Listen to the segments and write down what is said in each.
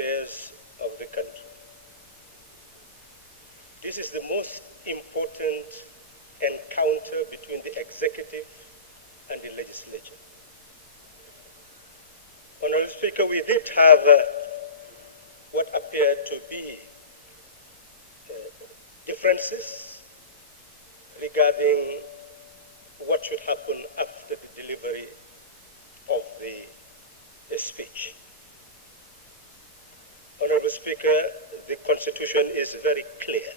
affairs of the country. This is the most important encounter between the executive and the legislature. Honorable Speaker, we did have what appeared to be differences regarding what should happen after the delivery of the speech. Honorable Speaker, the Constitution is very clear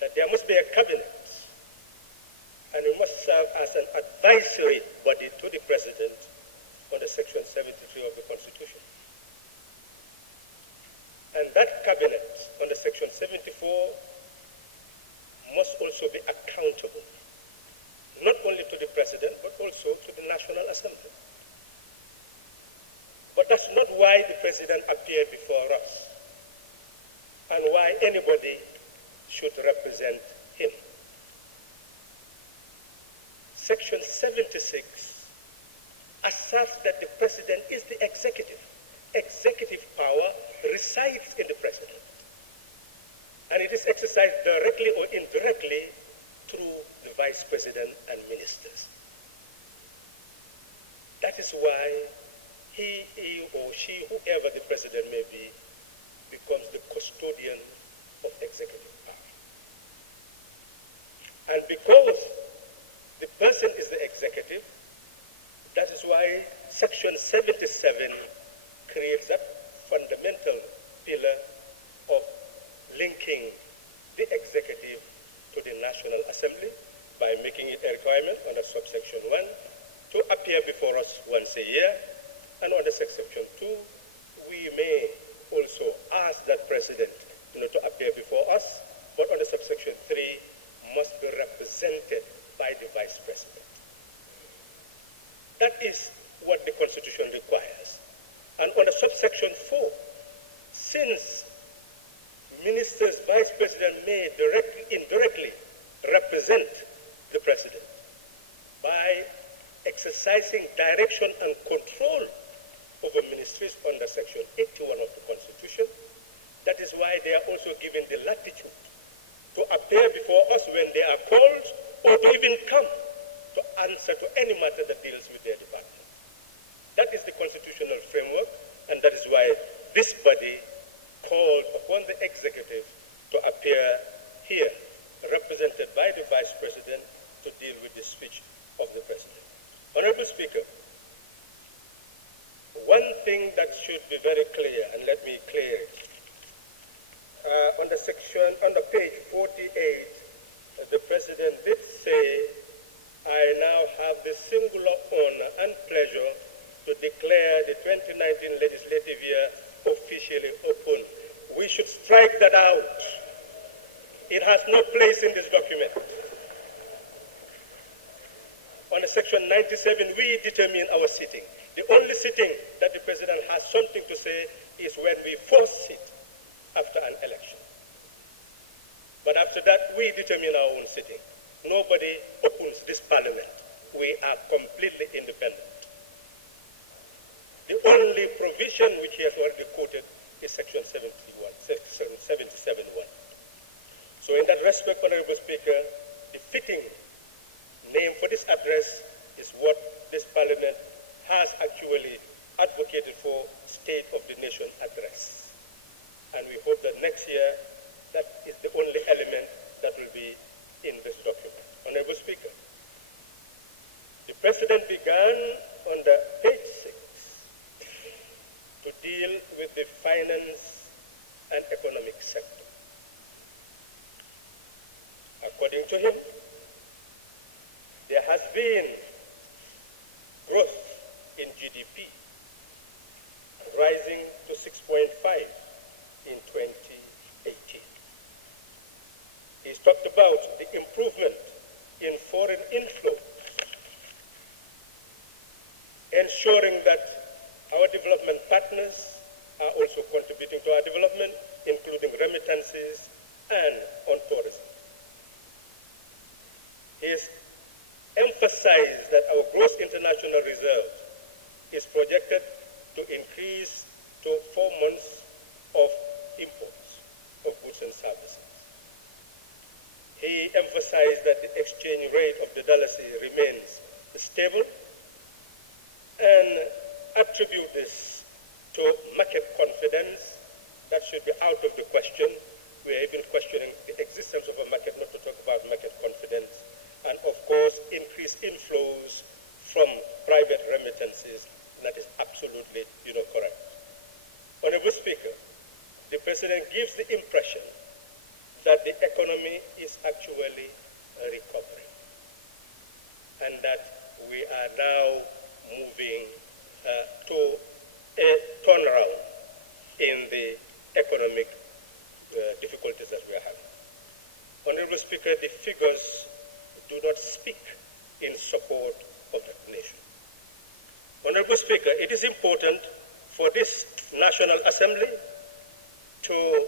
that there must be a cabinet and it must serve as an advisory body to the President under Section 73 of the Constitution. And that cabinet under Section 74 must also be accountable, not only to the President, but also to the National Assembly. But that's not why the President appeared before us and why anybody should represent him. Section 76 asserts that the President is the executive. Executive power resides in the President. And it is exercised directly or indirectly through the Vice President and ministers. That is why he or she, whoever the President may be, becomes the custodian of executive power. And because the person is the executive, that is why Section 77 creates that fundamental pillar of linking the executive to the National Assembly by making it a requirement under subsection 1 to appear before us once a year, and under subsection 2 we may also ask that President to appear before us, but under subsection 3 must be represented by the Vice President. That is what the Constitution requires. And under subsection 4, since ministers, Vice President may indirectly represent the President by exercising direction and control over ministries under section 81 of the Constitution, that is why they are also given the latitude to appear before us when they are called, or to even come to answer to any matter that deals with their department. That is the constitutional framework, and that is why this body called upon the executive to appear here, represented by the Vice President, to deal with the speech of the President. Honorable Speaker, one thing that should be very clear, and let me clear it, under page 48, the President did say, I now have the singular honor and pleasure to declare the 2019 legislative year officially open. We should strike that out. It has no place in this document. Under section 97, we determine our sitting. The only sitting that the President has something to say is when we first sit after an election. But after that, we determine our own sitting. Nobody opens this parliament. We are completely independent. The only provision which he has already quoted is section 77.1. So in that respect, Honorable Speaker, the fitting name for this address is what this parliament has actually advocated for, State of the Nation Address. And we hope that next year, that is the only element that will be in this document. Honorable Speaker, the President began on the page 6 to deal with the finance and economic sector. According to him, there has been growth in GDP, rising to 6.5 in 2018. He's talked about the improvement in foreign inflow, ensuring that our development partners are also contributing to our development, including remittances and on tourism. He has emphasized that our gross international reserve is projected to increase to 4 months of imports of goods and services. He emphasized that the exchange rate of the dollar remains stable and attribute this to market confidence. That should be out of the question. We are even questioning the existence of a market, not to talk about market confidence. And of course, increased inflows from private remittances. That is absolutely, correct. Honorable Speaker, the President gives the impression that the economy is actually recovering and that we are now moving to a turnaround in the economic difficulties that we are having. Honorable Speaker, the figures do not speak in support of the nation. Honorable Speaker, it is important for this National Assembly to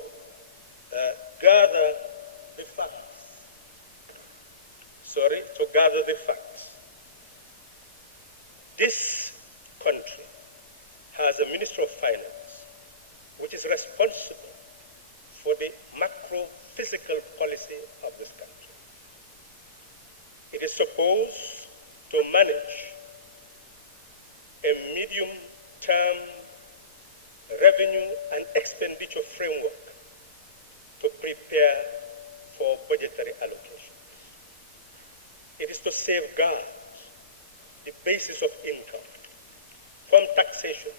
gather the facts. This country has a Minister of Finance which is responsible for the macro-physical policy of this country. It is supposed to manage a medium-term revenue and expenditure framework to prepare for budgetary allocation. It is to safeguard the basis of income from taxation,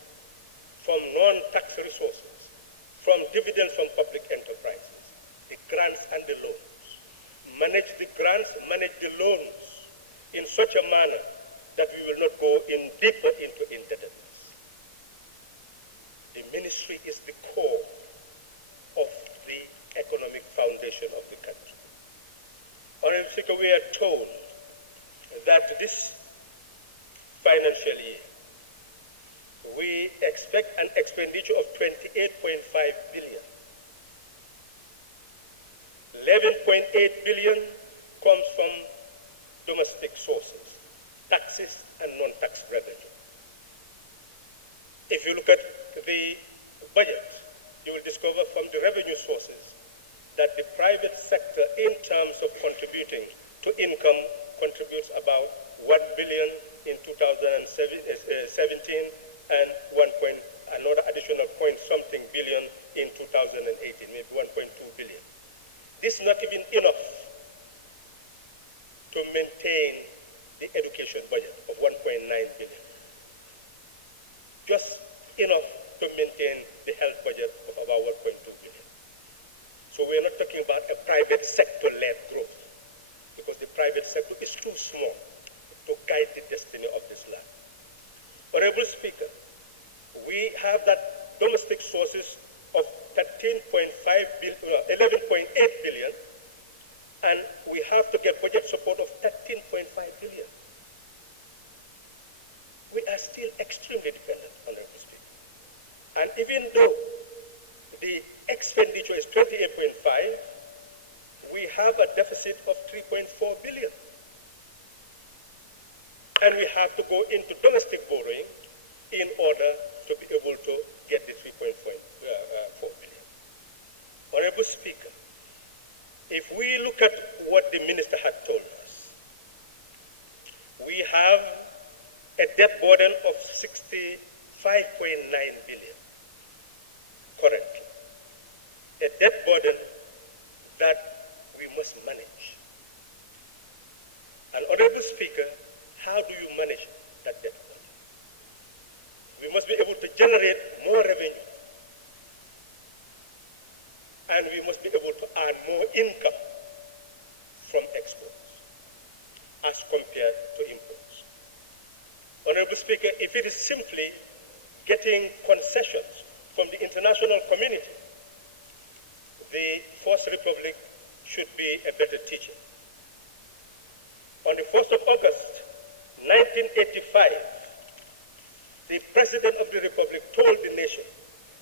from non-tax resources, from dividends from public enterprises, the grants and the loans. Manage the grants, manage the loans in such a manner that we will not go in deeper into indebtedness. The ministry is the core of the economic foundation of the country. Honorable Speaker, we are told that this financial year we expect an expenditure of 28.5 billion. 11.8 billion comes from domestic sources, taxes and non-tax revenue. If you look at the budget, you will discover from the revenue sources that the private sector, in terms of contributing to income, contributes about 1 billion in 2017 and another additional point something billion in 2018, maybe 1.2 billion. This is not even enough to maintain the education budget of 1.9 billion. Just enough to maintain the health budget of about 1.2 billion. So we are not talking about a private sector-led growth, because the private sector is too small to guide the destiny of this land. Honorable Speaker, we have that domestic sources of 11.8 billion, and we have to get budget support of 13.5 billion. We are still extremely dependent, Honorable Speaker. And even though the expenditure is 28.5, we have a deficit of 3.4 billion. And we have to go into domestic borrowing in order to be able to get the 3.4 billion. Honorable Speaker, if we look at what the minister had told us, we have a debt burden of 65.9 billion currently. A debt burden that we must manage. And Honorable Speaker, how do you manage that debt burden? We must be able to generate more revenue. And we must be able to earn more income from exports as compared to imports. Honorable Speaker, if it is simply getting concessions from the international community, the Fourth Republic should be a better teacher. On the 1st of August, 1985, the President of the Republic told the nation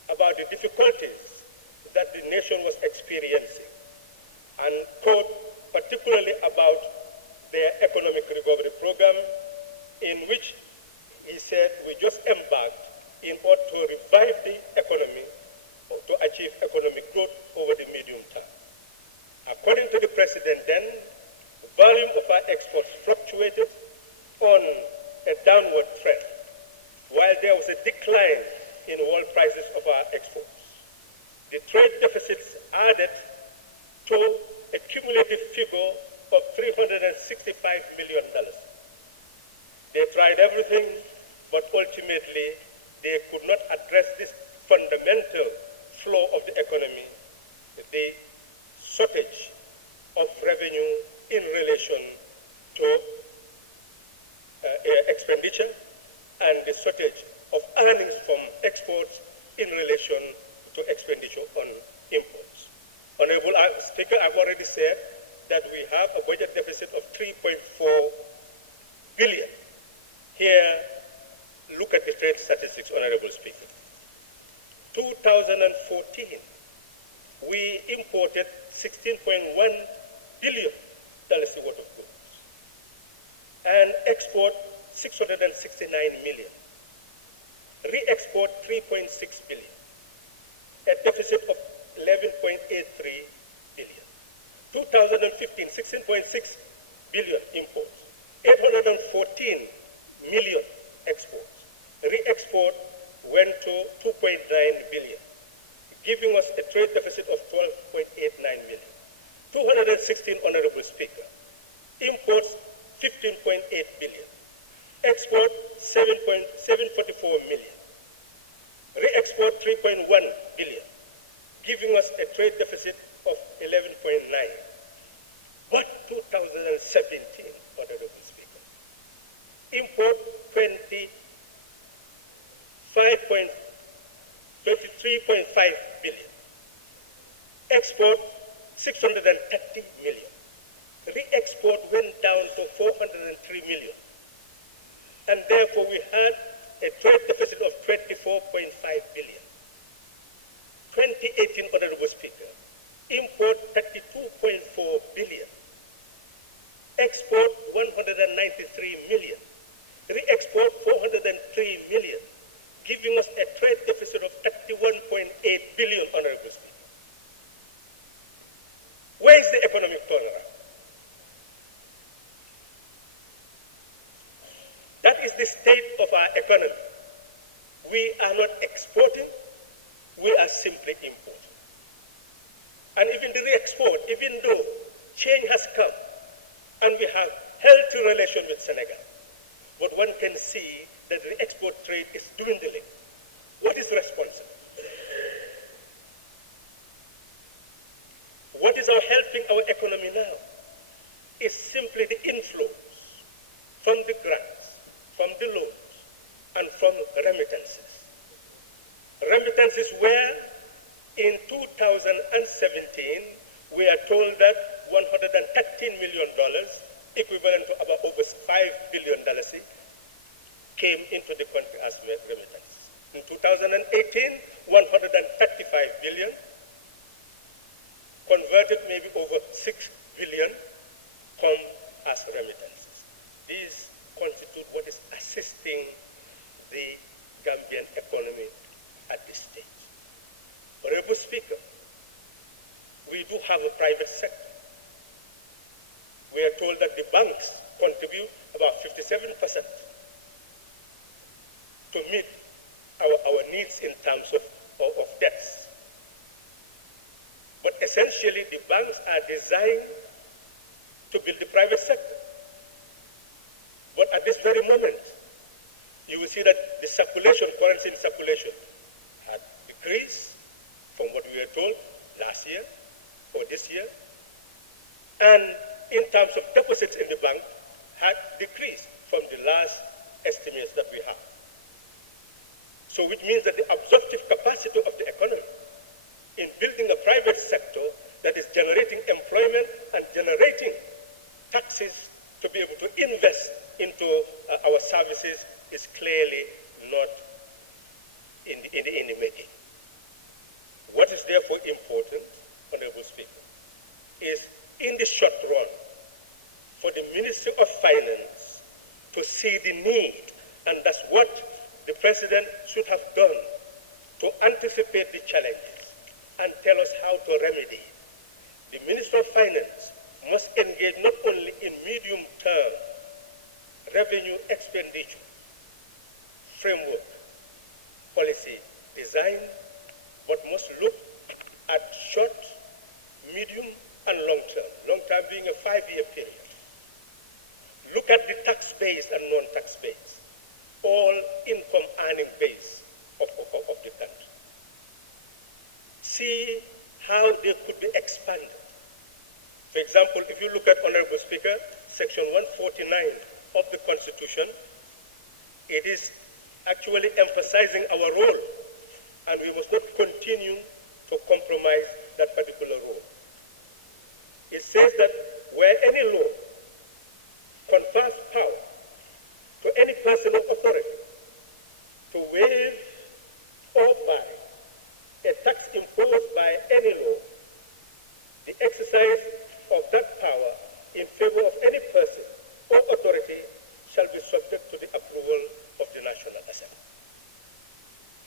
about the difficulties that the nation was experiencing, and quote particularly about their economic recovery program, in which he said we just embarked in order to revive the economy prices of our exports. The trade deficits added to a cumulative figure of $365 million. They tried everything, but ultimately they could not address this fundamental flaw of the economy, the shortage of revenue in relation to expenditure and the shortage of earnings from exports in relation to expenditure on imports. Honorable Speaker, I've already said that we have a budget deficit of $3.4 billion. Here, look at the trade statistics, Honorable Speaker. 2014, we imported $16.1 billion worth of goods and export $669 million. Re-export $3.6 billion. A deficit of $11.83 billion. 2015, $16.6 billion imports, 814 million exports. Re-export went to $2.9 billion, giving us a trade deficit of $12.89 million. 216, Honorable Speaker. Imports, $15.8 billion. Export, $744 million. Re-export, $3.1 billion, giving us a trade deficit of 11.9. But 2017, Honorable Speaker, import 23.5 billion, export 630 million. Re-export went down to 403 million. And therefore we had a trade deficit of 24.5 billion. 2018, Honorable Speaker, import 32.4 billion, export 193 million, re-export 403 million, giving us a trade deficit of 31.8 billion, Honorable Speaker. Where is the economic turnaround? That is the state of our economy. We are not exporting, we are simply importing. And even the re-export, even though change has come and we have healthy relation with Senegal, but one can see that the export trade is dwindling. What is responsible? What is helping our economy now is simply the inflows from the grants, from the loans, and from remittances. Remittances were, in 2017, we are told that $113 million, equivalent to about over $5 billion, came into the country as remittances. In 2018, 135 billion, converted maybe over 6 billion, come as remittances. These constitute what is assisting the Gambian economy at this stage. Honorable Speaker, we do have a private sector. We are told that the banks contribute about 57% to meet our needs in terms of debts. But essentially, the banks are designed to build the private sector. But at this very moment, you will see that the circulation, currency in circulation, had decreased from what we were told last year or this year. And in terms of deposits in the bank, had decreased from the last estimates that we have. So which means that the absorptive capacity of the economy in building a private sector that is generating employment and generating taxes to be able to invest into our services is clearly not in the making. What is therefore important, Honorable Speaker, is in the short run for the Ministry of Finance to see the need, and that's what the President should have done to anticipate the challenges and tell us how to remedy. The Minister of Finance must engage not only in medium-term revenue expenditure framework policy design, but must look at short, medium, and long term. Long term being a 5-year period. Look at the tax base and non-tax base, all income earning base of the country. See how they could be expanded. For example, if you look at, Honorable Speaker, Section 149 of the Constitution, it is actually emphasizing our role, and we must not continue to compromise that particular role. It says that where any law confers power to any person of authority to waive or buy a tax imposed by any law, the exercise of that power in favor of any person or authority shall be subject to the approval of the National Assembly.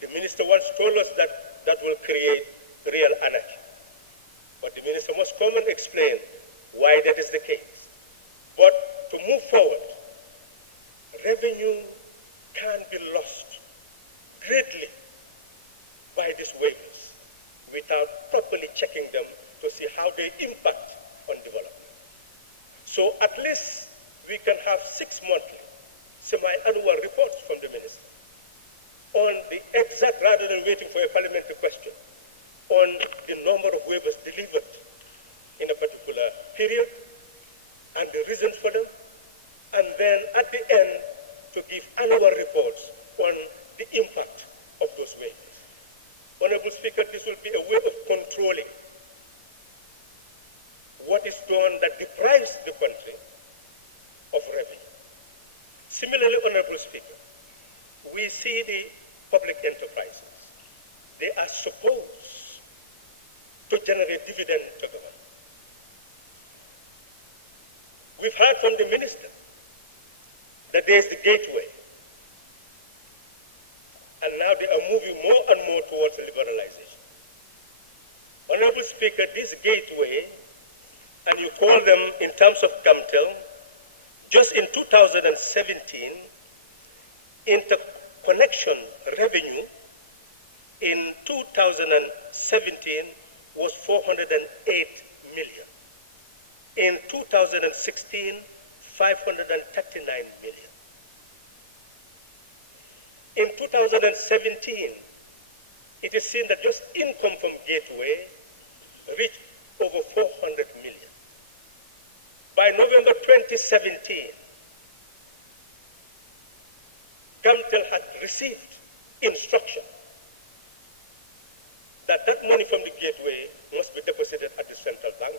The minister once told us that that will create real anarchy. But the minister must come and explain why that is the case. But to move forward, revenue can be lost greatly by these waivers without properly checking them to see how they impact on development. So at least we can have 6 monthly, semi-annual reports from the minister on the exact, rather than waiting for a parliamentary question, on the number of waivers delivered in a particular period and the reasons for them, and then at the end to give annual reports on the impact of those waivers. Honorable Speaker, this will be a way of controlling what is done that deprives the country of revenue. Similarly, Honorable Speaker, we see the public enterprises. They are supposed to generate dividend to government. We've heard from the minister that there is the gateway, and now they are moving more and more towards liberalization. Honorable Speaker, this gateway, and you call them in terms of GAMTEL, just in 2017, interconnection revenue in 2017 was 408 million. In 2016, 539 million. In 2017, it is seen that just income from Gateway reached over 400 million. By November 2017, GAMTEL had received instruction that that money from the Gateway must be deposited at the central bank.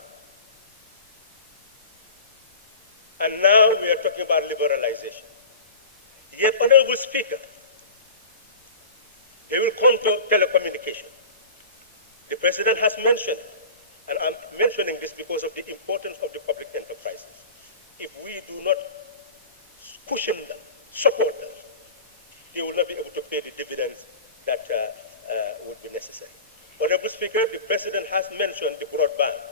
And now we are talking about liberalization. Yet, Honorable Speaker, they will come to telecommunication. The President has mentioned, and I'm mentioning this because of the importance of the public enterprises. If we do not cushion them, support them, they will not be able to pay the dividends that would be necessary. Honorable Speaker, the President has mentioned the broadband,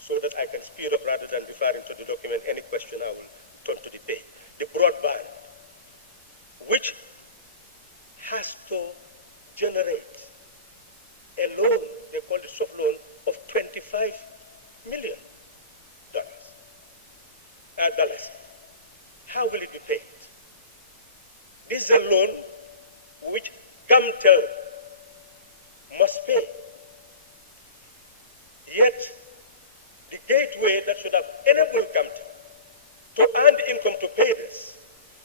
so that I can speed up rather than referring to the document. Any question, I will turn to the page. The broadband, which has to generate a loan, they call it soft loan, of $25 million. How will it be paid? This is a loan which GAMTEL must pay. Yet, the gateway that should have enabled GAMTEL to earn the income to pay this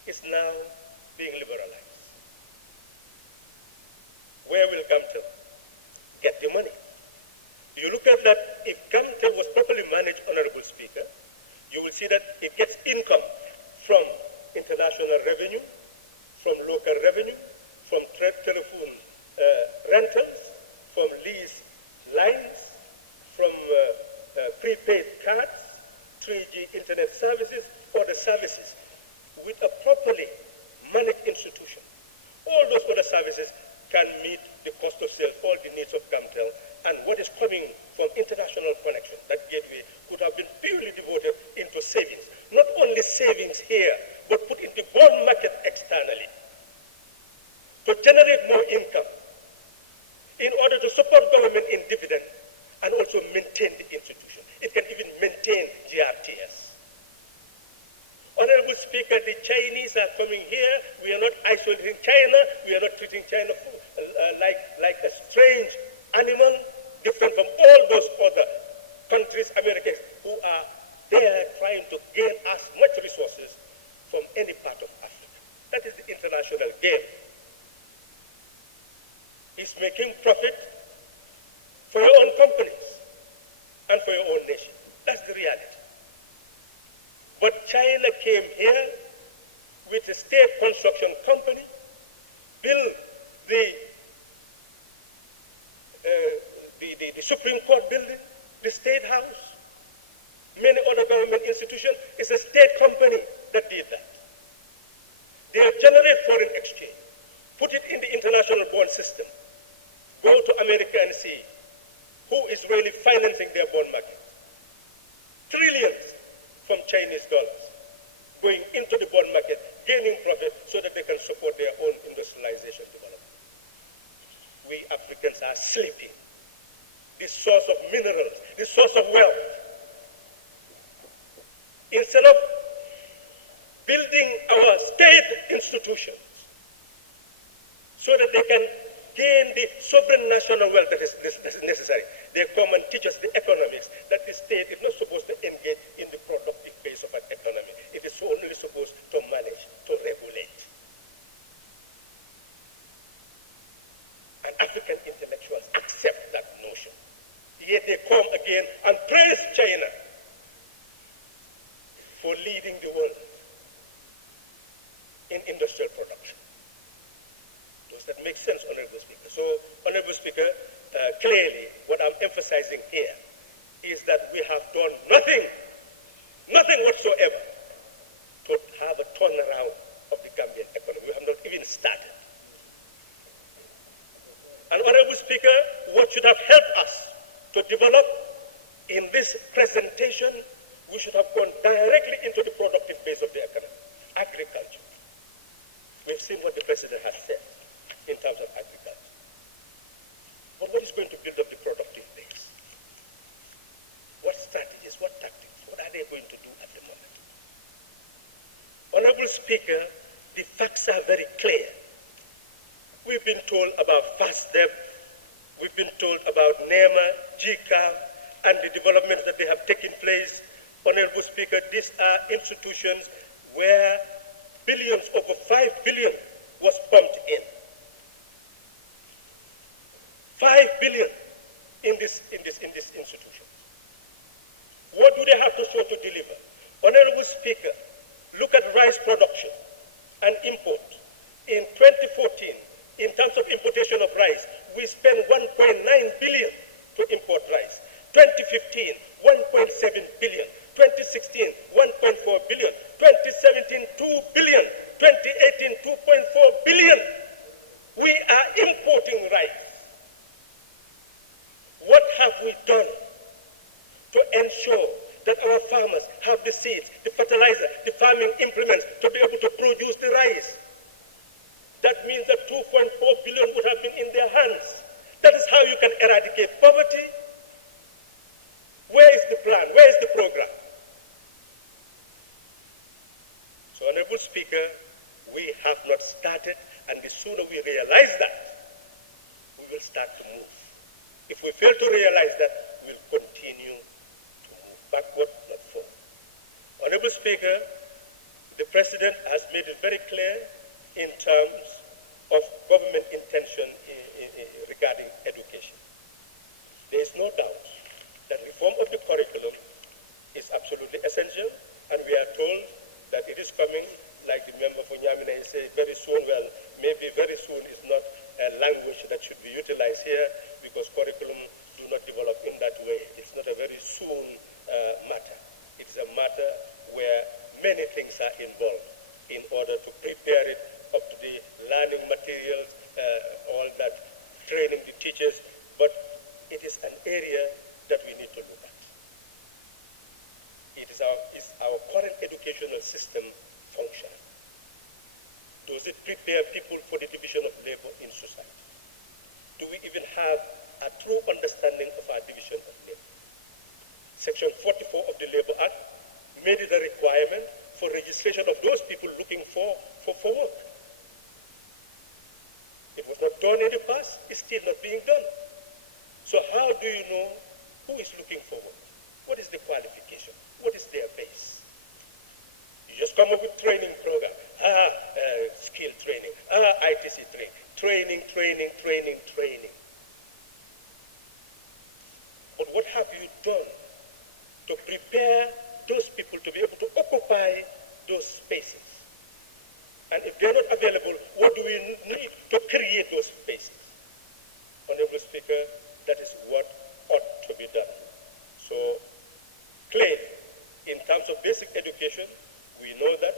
is now being liberalized. Where will GAMTEL get the money? You look at that, if GAMTEL was properly managed, Honorable Speaker, you will see that it gets income from international revenue, from local revenue, from telephone rentals, from lease lines, from prepaid cards, 3G internet services, other services, with a properly managed institution. All those other services can meet the cost of sale, all the needs of GAMTEL, and what is coming from international connection, that gateway could have been purely devoted into savings. Not only savings here, but put into bond market externally to generate more income in order to support government in dividend and also maintain the institution. It can even maintain GRTS. Honorable Speaker, the Chinese are coming here. We are not isolating China. We are not treating China like a strange animal, different from all those other countries, Americans, who are there trying to gain as much resources from any part of Africa. That is the international game. It's making profit for your own companies and for your own nation. That's the reality. But China came here with a state construction company, built the Supreme Court building, the State House, many other government institutions. It's a state company that did that. They generate foreign exchange, put it in the international bond system, go to America and see who is really financing their bond market. Trillions from Chinese dollars going into the bond market, gaining profit so that they can support their own industrialization development. We Africans are sleeping. The source of minerals, the source of wealth. Instead of building our state institutions so that they can gain the sovereign national wealth that is necessary, they come and teach us the economics that the state is not supposed to engage in the productive base of an economy. It is only supposed to manage, to regulate. And African intellectuals accept that notion. Yet they come again and praise China for leading the world in industrial production. Does that make sense, Honorable Speaker? So, Honorable Speaker, clearly what I'm emphasizing here is that we have done nothing whatsoever to have a turnaround of the Gambian economy. We have not even started. And Honorable Speaker, what should have helped us to develop in this presentation, we should have gone directly into the productive base of the economy, agriculture. We've seen what the President has said in terms of agriculture. But what is going to build up the productive base? What strategies, what tactics, what are they going to do at the moment? Honorable Speaker, the facts are very clear. We've been told about FASTEP, we've been told about NEMA, GCAF, and the developments that they have taken place. Honorable Speaker, these are institutions where billions, over 5 billion was pumped in. 5 billion in this institution. What do they have to show to deliver? Honorable Speaker, look at rice production and import. In 2014, in terms of importation of rice, we spent 1.9 billion to import rice. 2015, 1.7 billion. 2016, 1.4 billion. 2017, 2 billion. 2018, 2.4 billion. We are importing rice. What have we done to ensure that our farmers have the seeds, the fertilizer, the farming implements to be able to produce the rice? That means that 2.4 billion would have been in their hands. That is how you can eradicate poverty. Where is the plan? Where is the program? So, Honorable Speaker, we have not started, and the sooner we realize that, we will start to move. If we fail to realize that, we will continue to move backward, not forward. Honorable Speaker, the President has made it very clear in terms of government intention regarding education. There is no doubt that reform of the curriculum is absolutely essential, and we are told that it is coming, like the member for Nyamina said, very soon. Well, maybe very soon is not a language that should be utilized here, because curriculum do not develop in that way. It's not a very soon matter. It's a matter where many things are involved in order to prepare it up to the learning materials, all that, training the teachers, but it is an area that we need to look at. Is our current educational system functional? Does it prepare people for the division of labor society? Do we even have a true understanding of our division of labor? Section 44 of the Labor Act made it a requirement for registration of those people looking for work. It was not done in the past, it's still not being done. So how do you know who is looking for work? What is the qualification? What is their base? You just come up with training program. Skill training. ITC training. Training. But what have you done to prepare those people to be able to occupy those spaces? And if they're not available, what do we need to create those spaces? Honorable Speaker, that is what ought to be done. So, clearly, in terms of basic education, we know that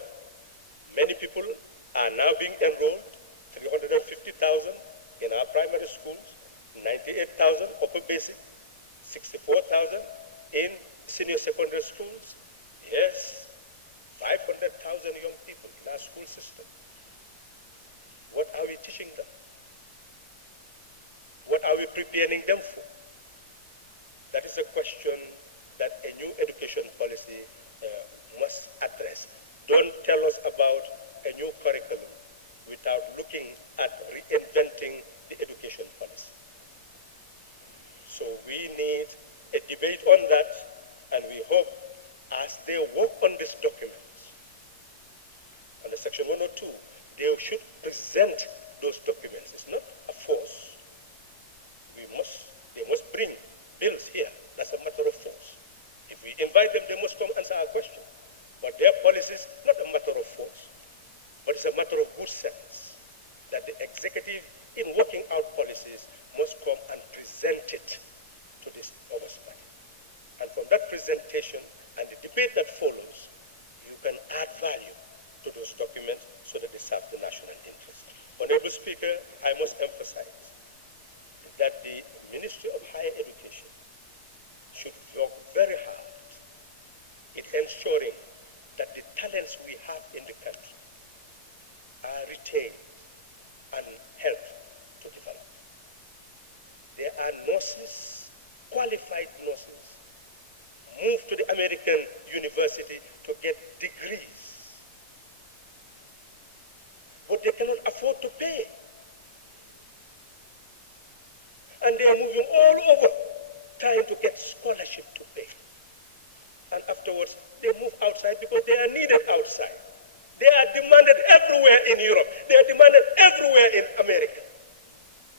many people are now being enrolled, 350,000 in our primary schools, 98,000 upper basic, 64,000 in senior secondary schools. Yes, 500,000 young people in our school system. What are we teaching them? What are we preparing them for? That is a question that a new education policy must address. Don't tell us about a new curriculum without looking at reinventing the education policy. So we need a debate on that, and we hope as they work on this document, under Section 102, they should present those documents. It's not a force. They must bring bills here. That's a matter of force. If we invite them, they must come answer our question. But their policies, not a matter of force, but it's a matter of good sense, that the executive, in working out policies, must come and present it to this August body. And from that presentation and the debate that follows, you can add value to those documents so that they serve the national interest. Honorable Speaker, I must emphasize that the Ministry of Higher Education should work very hard in ensuring that the talents we have in the country are retained and helped to develop. There are nurses, qualified nurses, move to the American university to get degrees, but they cannot afford to pay. And they are moving all over trying to get scholarship to pay. And afterwards, they move outside because they are needed outside. They are demanded everywhere in Europe. They are demanded everywhere in America.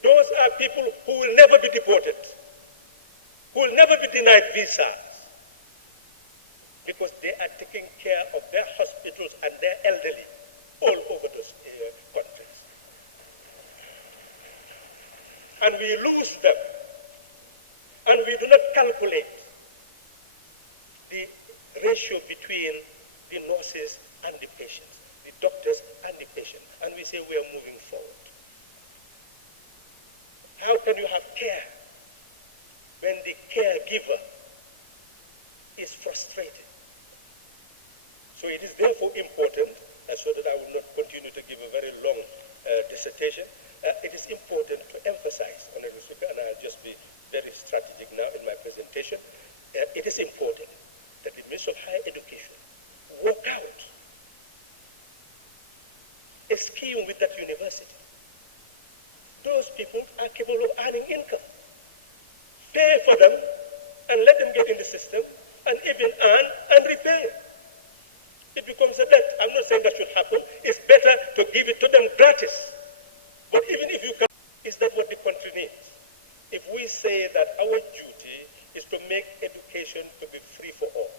Those are people who will never be deported, who will never be denied visas, because they are taking care of their hospitals and their elderly all over those countries. And we lose them. And we do not calculate the ratio between the nurses and the patients, the doctors and the patients. And we say we are moving forward. How can you have care when the caregiver is frustrated? So it is therefore important, so that I will not continue to give a very long dissertation, it is important to emphasize, Honorable Speaker, and I'll just be very strategic now in my presentation, it is important that the Ministry of Higher Education work out a scheme with that university. Those people are capable of earning income. Pay for them and let them get in the system and even earn and repay. It becomes a debt. I'm not saying that should happen. It's better to give it to them gratis. But even if you can, is that what the country needs? If we say that our duty is to make education to be free for all,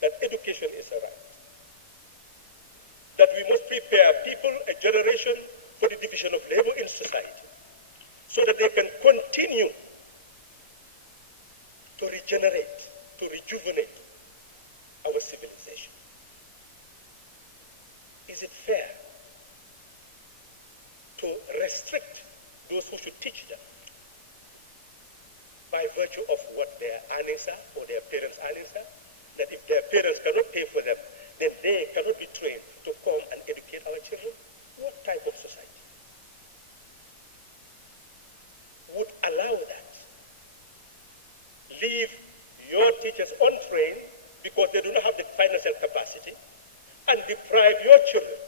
that education is a right, that we must prepare people, a generation, for the division of labor in society, so that they can continue to regenerate, to rejuvenate our civilization. Is it fair to restrict those who should teach them by virtue of what their earnings are or their parents' earnings are? That if their parents cannot pay for them, then they cannot be trained to come and educate our children? What type of society? leave your teachers untrained because they do not have the financial capacity, and deprive your children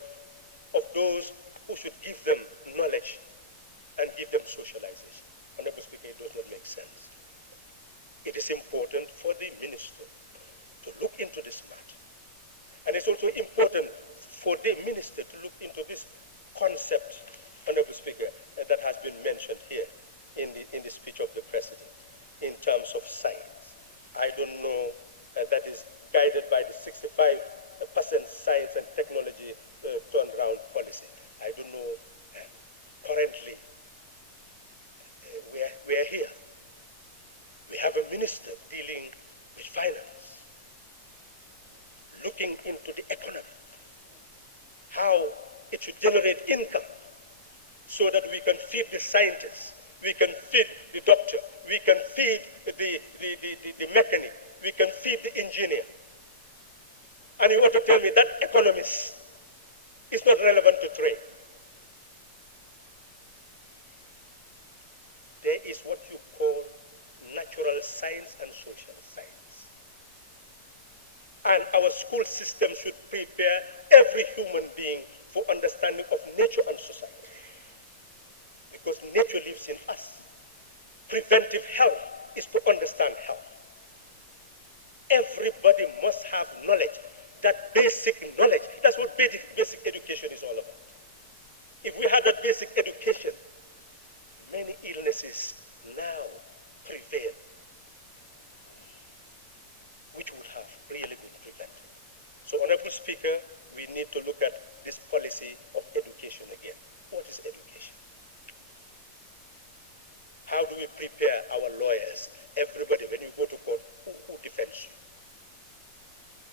of those who should give them knowledge and give them socialization. Honorable Speaker, it does not make sense. It is important for the minister to look into this matter. And it's also important for the minister to look into this concept, Honorable Speaker, that has been mentioned here in the speech of the President in terms of science. I don't know, that is guided by the 65% science and technology turnaround policy. I don't know, currently, we are here. We have a minister dealing with finance, looking into the economy, how it should generate income so that we can feed the scientists, we can feed the doctor, we can feed the mechanic, we can feed the engineer. And you want to tell me that economist is not relevant to trade. There is what you call natural science and social science. And our school system should prepare every human being for understanding of nature and society. Because nature lives in us. Preventive health is to understand health. Everybody must have knowledge. That basic knowledge, that's what basic education is all about. If we had that basic education, many illnesses now prevail, which would have really been prevented. So, Honorable Speaker, we need to look at this policy of education again. What is education? How do we prepare our lawyers, everybody, when you go to court, who defends you?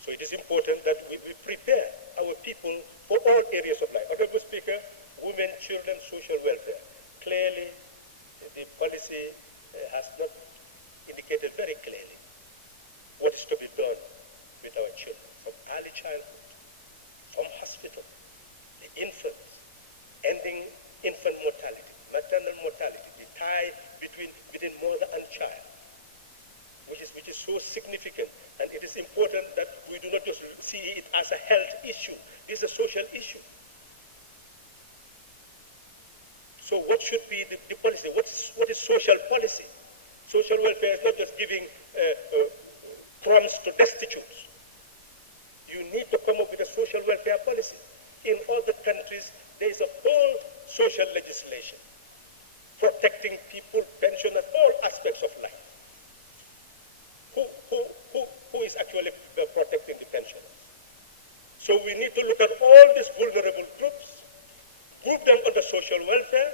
So it is important that we prepare our people for all areas of life. Honorable Speaker, women, children, social welfare. Clearly, the policy has not indicated very clearly what is to be done with our children, from early childhood, from hospital, the infants, ending infant mortality, maternal mortality, the tie within mother and child, which is so significant. And it is important that we do not just see it as a health issue. This is a social issue. So what should be the policy? What is social policy? Social welfare is not just giving crumbs to destitutes. You need to come up with a social welfare policy. In other countries, there is a whole social legislation protecting people, pensioners, all aspects of life. Who is actually protecting the pensioners? So we need to look at all these vulnerable groups, group them under social welfare,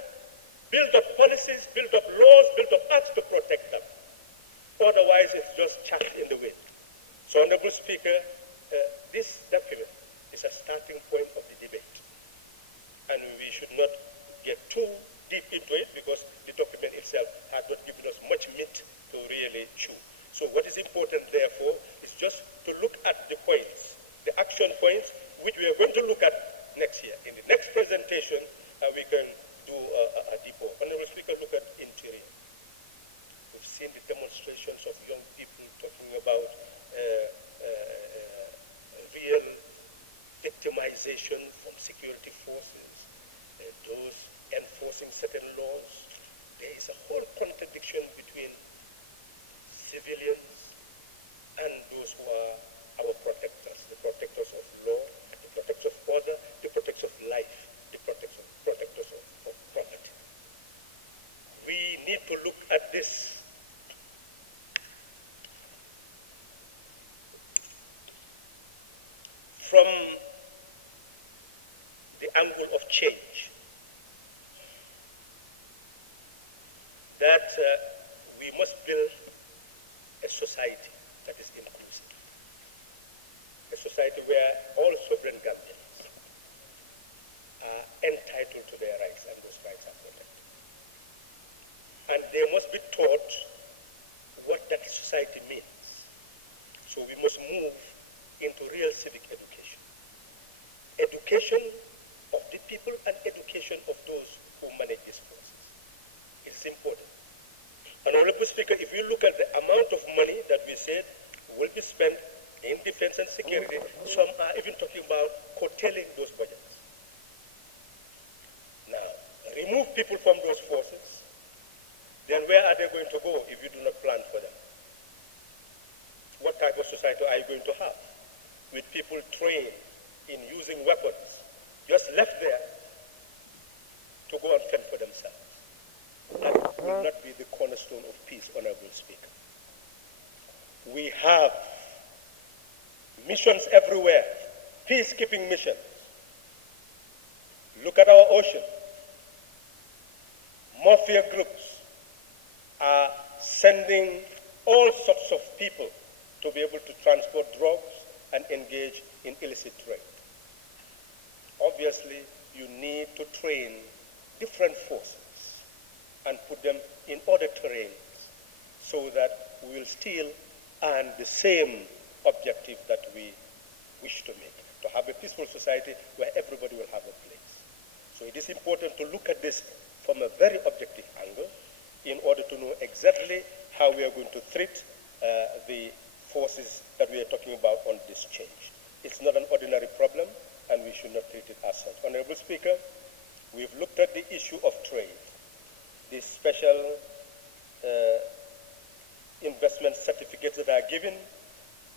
build up policies, build up laws, build up acts to protect them. Otherwise, it's just chaff in the wind. So, Honorable Speaker, this document is a starting point of the debate. And we should not get too deep into it because the document itself has not given us much meat to really chew. So what is important, therefore, is just to look at the points, the action points, which we are going to look at next year. In the next presentation, we can do a deeper. Honorable Speaker, look at interior. We've seen the demonstrations of young people talking about real victimization from security forces, those enforcing certain laws. There is a whole contradiction between civilians and those who are our protectors, the protectors of law, the protectors of order, the protectors of life, the protectors of property. We need to look at this from the angle of change. That we must build a society that is inclusive, a society where all sovereign Gambians are entitled to their rights and those rights are protected. And they must be taught what that society means. So we must move into real civic education. Education of the people and education of those who manage these forces. It's important. And Honorable Speaker, if you look at the amount of money that we said will be spent in defense and security, some are even talking about curtailing those budgets. Now, remove people from those forces, then where are they going to go if you do not plan for them? What type of society are you going to have with people trained in using weapons, just left there to go and fend for themselves? That will not be the cornerstone of peace, Honorable Speaker. We have missions everywhere, peacekeeping missions. Look at our ocean. Mafia groups are sending all sorts of people to be able to transport drugs and engage in illicit trade. Obviously, you need to train different forces and put them in other terrains so that we will still earn the same objective that we wish to make, to have a peaceful society where everybody will have a place. So it is important to look at this from a very objective angle in order to know exactly how we are going to treat the forces that we are talking about on this change. It's not an ordinary problem, and we should not treat it as such. Honorable Speaker, we've looked at the issue of trade. The special investment certificates that are given,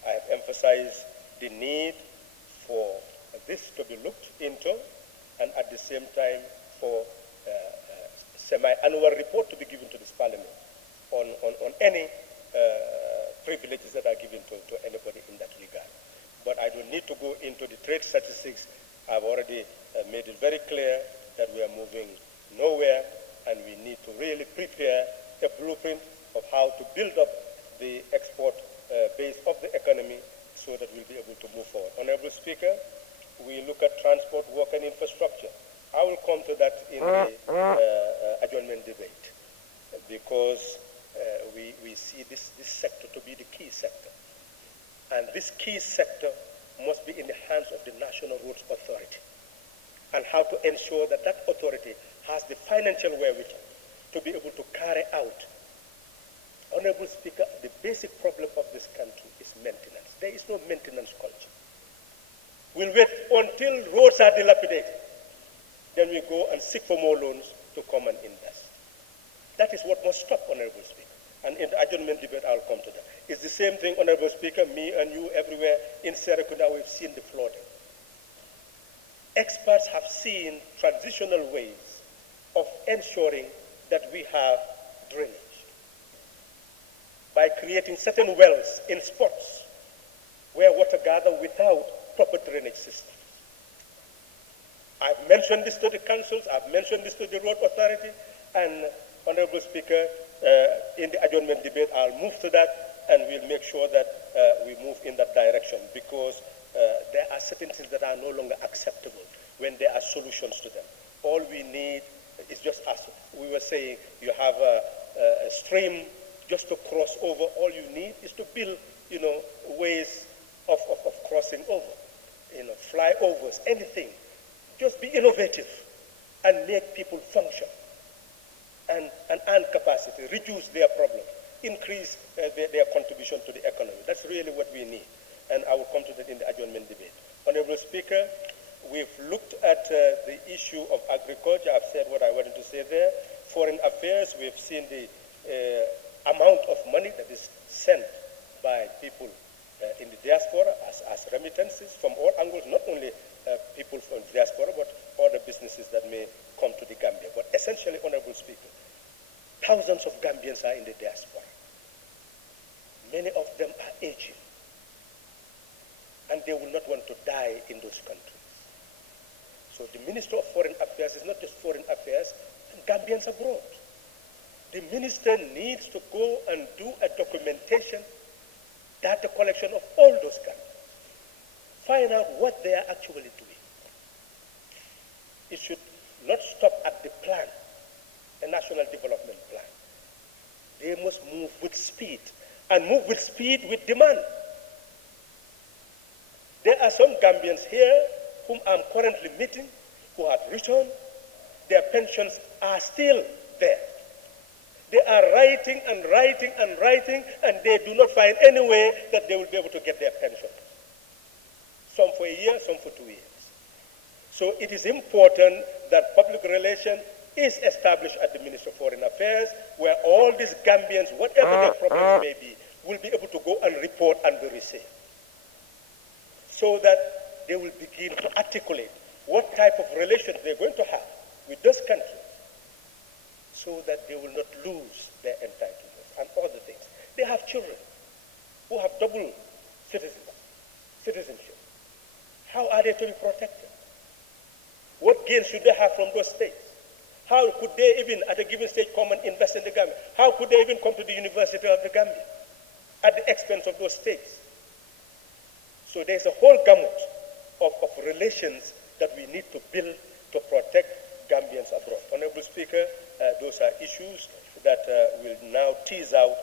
I have emphasized the need for this to be looked into, and at the same time for semi-annual report to be given to this Parliament on any privileges that are given to anybody in that regard. But I don't need to go into the trade statistics. I've already made it very clear that we are moving nowhere, and we need to really prepare a blueprint of how to build up the export base of the economy so that we'll be able to move forward. Honorable Speaker, we look at transport, work, and infrastructure. I will come to that in the adjournment debate because we see this sector to be the key sector. And this key sector must be in the hands of the National Roads Authority, and how to ensure that that authority has the financial wherewithal to be able to carry out. Honorable Speaker, the basic problem of this country is maintenance. There is no maintenance culture. We'll wait until roads are dilapidated. Then we go and seek for more loans to come and invest. That is what must stop, Honorable Speaker. And in the adjournment debate, I'll come to that. It's the same thing, Honorable Speaker, me and you everywhere in Serekunda, we've seen the flooding. Experts have seen transitional ways of ensuring that we have drainage by creating certain wells in spots where water gather without proper drainage system. I've mentioned this to the councils, I've mentioned this to the road authority, and Honorable Speaker, in the adjournment debate, I'll move to that, and we'll make sure that we move in that direction, because there are certain things that are no longer acceptable when there are solutions to them. All we need is just, as we were saying, you have a stream just to cross over. All you need is to build, ways of crossing over, flyovers, anything. Just be innovative and make people function and earn capacity, reduce their problem, increase their contribution to the economy. That's really what we need. And I will come to that in the adjournment debate. Honorable Speaker, we've looked at the issue of agriculture. I've said what I wanted to say there. Foreign affairs, we've seen the amount of money that is sent by people in the diaspora as remittances from all angles, not only people from the diaspora, but other businesses that may come to the Gambia. But essentially, Honorable Speaker, thousands of Gambians are in the diaspora. Many of them are aging, and they will not want to die in those countries. So the Minister of Foreign Affairs is not just foreign affairs, and Gambians abroad. The minister needs to go and do a documentation, data collection of all those Gambians. Find out what they are actually doing. It should not stop at the plan, a national development plan. They must move with speed, and move with speed with demand. There are some Gambians here whom I'm currently meeting who have returned. Their pensions are still there. They are writing and writing and writing, and they do not find any way that they will be able to get their pension. Some for a year, some for 2 years. So it is important that public relations is established at the Ministry of Foreign Affairs, where all these Gambians, whatever their problems may be, will be able to go and report and be received. So that they will begin to articulate what type of relations they're going to have with those countries, so that they will not lose their entitlements and other things. They have children who have double citizenship. How are they to be protected? What gains should they have from those states? How could they even, at a given stage, come and invest in the Gambia? How could they even come to the University of the Gambia at the expense of those states? So there's a whole gamut of relations that we need to build to protect Gambians abroad. Honorable Speaker, those are issues that we'll now tease out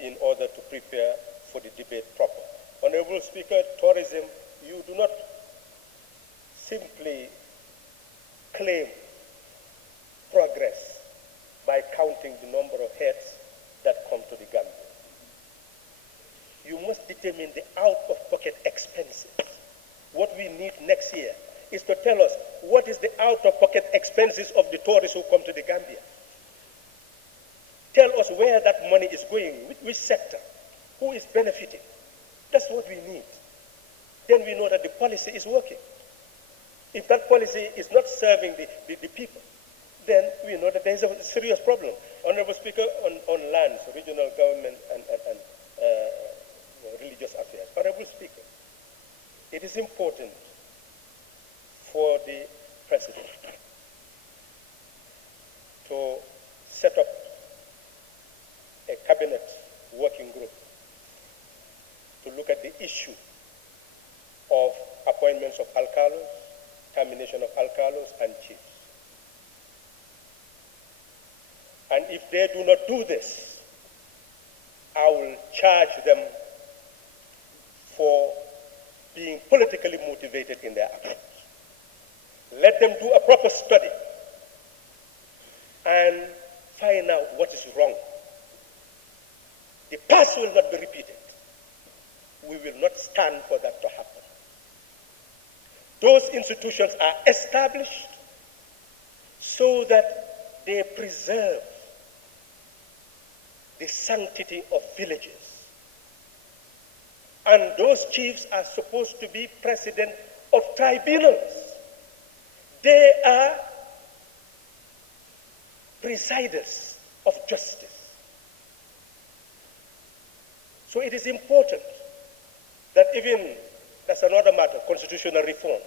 in order to prepare for the debate proper. Honorable Speaker, tourism, you do not simply claim progress by counting the number of heads that come to the Gambia. You must determine the out-of-pocket expenses. What we need next year is to tell us what is the out-of-pocket expenses of the tourists who come to the Gambia. Tell us where that money is going, which sector, who is benefiting. That's what we need. Then we know that the policy is working. If that policy is not serving the people, then we know that there is a serious problem. Honorable Speaker, on lands, regional government, and religious affairs. Honorable Speaker, it is important for the President to set up a cabinet working group to look at the issue of appointments of alcalos, termination of alcalos and chiefs. And if they do not do this, I will charge them for being politically motivated in their actions. Let them do a proper study and find out what is wrong. The past will not be repeated. We will not stand for that to happen. Those institutions are established so that they preserve the sanctity of villages. And those chiefs are supposed to be president of tribunals. They are presiders of justice. So it is important that even, that's another matter, constitutional reform,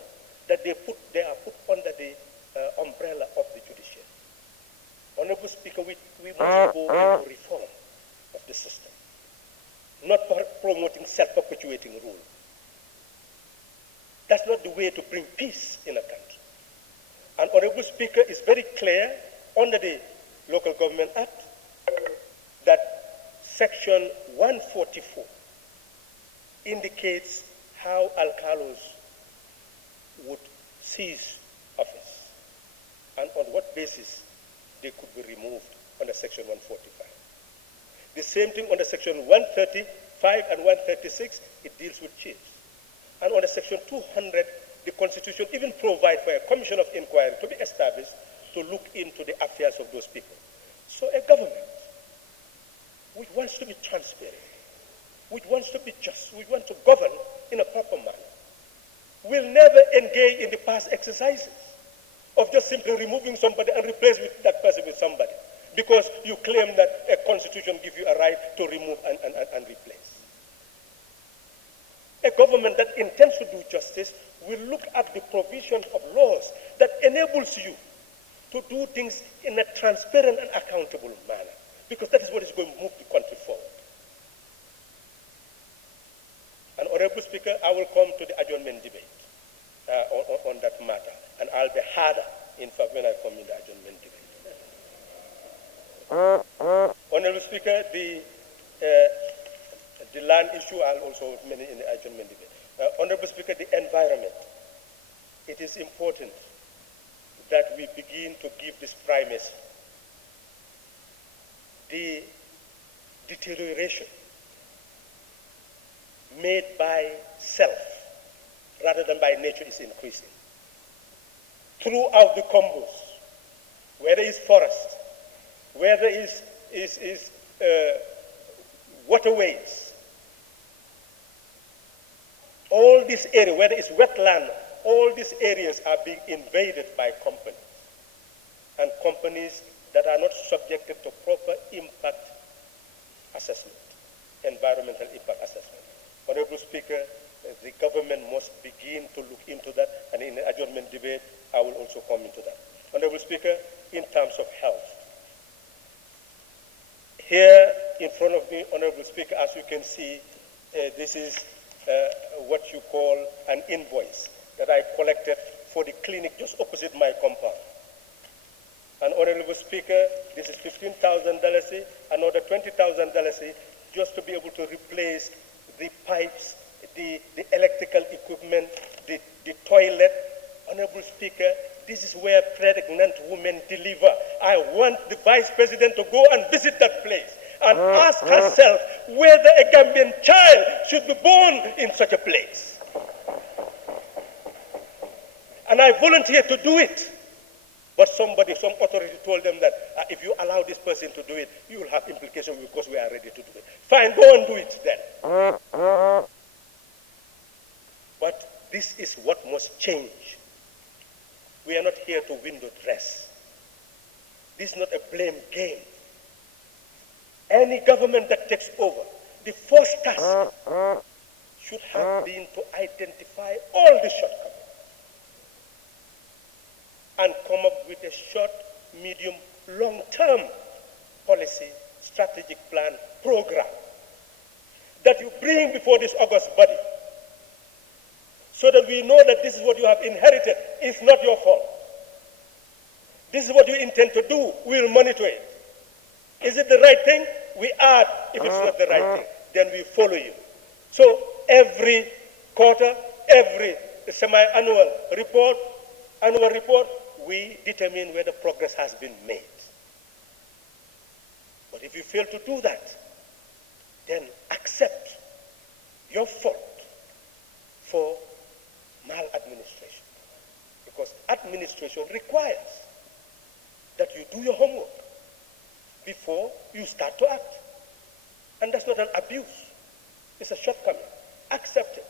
that they are put under the umbrella of the judiciary. Honorable Speaker, we must go into reform of the system, not promoting self-perpetuating rule. That's not the way to bring peace in a country. And Honorable Speaker, is very clear under the Local Government Act that Section 144 indicates how alcalos would cease office and on what basis they could be removed under Section 145. The same thing under Section 135 and 136, it deals with chiefs. And under Section 200, the Constitution even provides for a commission of inquiry to be established to look into the affairs of those people. So a government which wants to be transparent, which wants to be just, which wants to govern in a proper manner, will never engage in the past exercises of just simply removing somebody and replacing that person with somebody because you claim that a constitution gives you a right to remove and replace. A government that intends to do justice will look at the provisions of laws that enables you to do things in a transparent and accountable manner, because that is what is going to move the country forward. And Honorable Speaker, I will come to the adjournment debate on that matter, and I'll be harder, in fact, when I come in the adjournment debate. Honorable Speaker, the land issue I'll also mention in the adjournment debate. Honorable Speaker, the environment. It is important that we begin to give this primacy the deterioration made by self rather than by nature is increasing. Throughout the combos, where there is forest, where there is waterways, all these areas, where there is wetland, all these areas are being invaded by companies, and companies that are not subjected to proper impact assessment, environmental impact assessment. Honorable Speaker, the government must begin to look into that, and in the adjournment debate, I will also come into that. Honorable Speaker, in terms of health, here in front of me, Honorable Speaker, as you can see, this is what you call an invoice that I collected for the clinic just opposite my compound. And Honorable Speaker, this is $15,000, another $20,000 just to be able to replace the pipes, the electrical equipment, the toilet. Honorable Speaker, this is where pregnant women deliver. I want the Vice President to go and visit that place and ask herself whether a Gambian child should be born in such a place. And I volunteered to do it. But some authority told them that if you allow this person to do it, you will have implications because we are ready to do it. Fine, go and do it then. But this is what must change. We are not here to window dress. This is not a blame game. Any government that takes over, the first task should have been to identify all the shortcomings and come up with a short, medium, long-term policy, strategic plan, program that you bring before this august body so that we know that this is what you have inherited. It's not your fault. This is what you intend to do. We'll monitor it. Is it the right thing? We add. If it's not the right thing, then we follow you. So every quarter, every semi-annual report, annual report, we determine whether progress has been made. But if you fail to do that, then accept your fault for maladministration. Because administration requires that you do your homework before you start to act. And that's not an abuse. It's a shortcoming. Accept it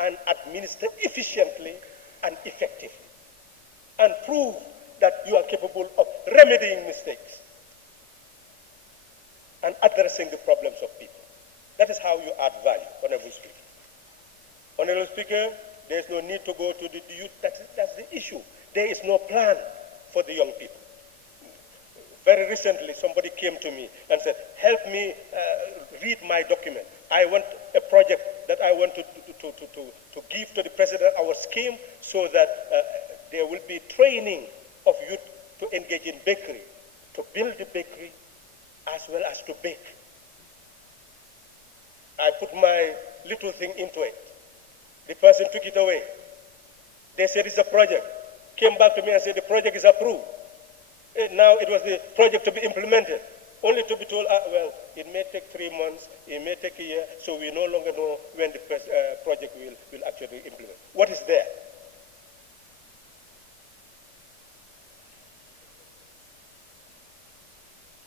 and administer efficiently and effectively. And prove that you are capable of remedying mistakes and addressing the problems of people. That is how you add value, Honorable Speaker. Honorable Speaker, there is no need to go to the youth. That's the issue. There is no plan for the young people. Very recently, somebody came to me and said, help me read my document. I want a project that I want to give to the President, our scheme, so that there will be training of youth to engage in bakery, to build the bakery, as well as to bake. I put my little thing into it. The person took it away. They said it's a project. Came back to me and said the project is approved. Now it was the project to be implemented, only to be told, well, it may take 3 months, it may take a year, so we no longer know when the project will actually implement. What is there?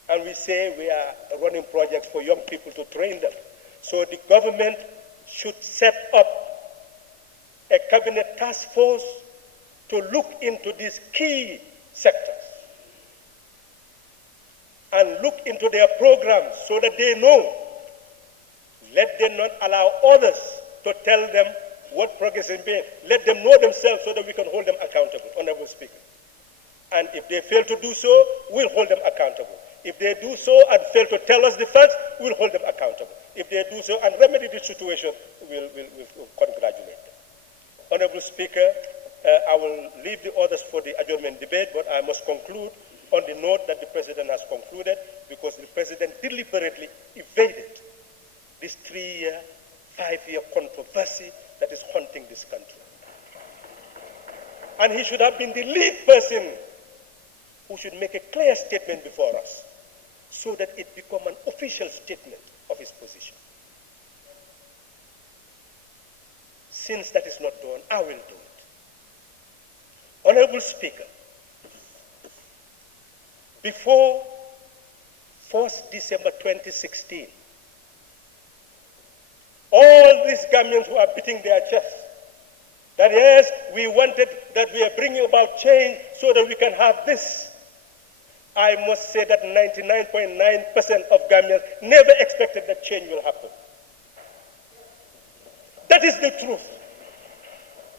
And we say we are running projects for young people to train them. So the government should set up a cabinet task force to look into these key sectors and look into their programs so that they know. Let them not allow others to tell them what progress is being. Let them know themselves so that we can hold them accountable, Honorable Speaker. And if they fail to do so, we'll hold them accountable. If they do so and fail to tell us the facts, we'll hold them accountable. If they do so and remedy the situation, we'll congratulate them. Honorable Speaker, I will leave the others for the adjournment debate, but I must conclude on the note that the President has concluded, because the President deliberately evaded this 3-year, 5-year controversy that is haunting this country. And he should have been the lead person who should make a clear statement before us so that it become an official statement of his position. Since that is not done, I will do it. Honorable Speaker, before 1st December 2016, all these Gambians who are beating their chests, that yes, we wanted, that we are bringing about change so that we can have this. I must say that 99.9% of Gambians never expected that change will happen. That is the truth.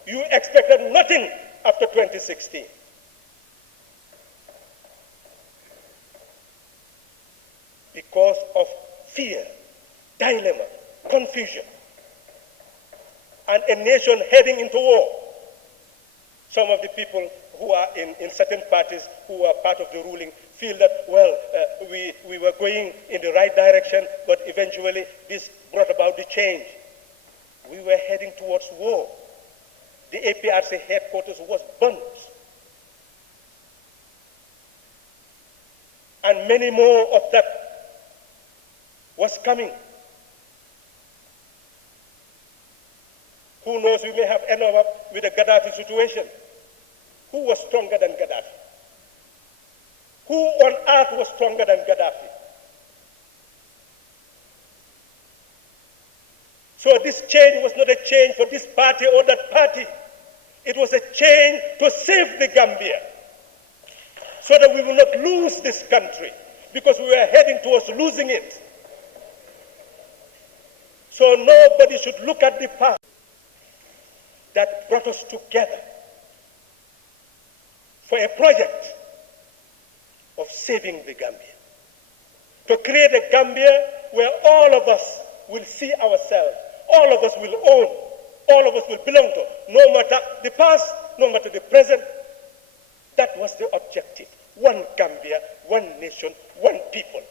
You expected nothing after 2016. Because of fear, dilemma, confusion, and a nation heading into war. Some of the people who are in certain parties who are part of the ruling feel that, well, we were going in the right direction, but eventually this brought about the change. We were heading towards war. The APRC headquarters was burnt. And many more of that was coming. Who knows, we may have ended up with a Gaddafi situation. Who was stronger than Gaddafi? Who on earth was stronger than Gaddafi? So this change was not a change for this party or that party. It was a change to save the Gambia, so that we will not lose this country, because we were heading towards losing it. So nobody should look at the past that brought us together for a project of saving the Gambia, to create a Gambia where all of us will see ourselves, all of us will own, all of us will belong to, no matter the past, no matter the present. That was the objective. One Gambia, one nation, one people.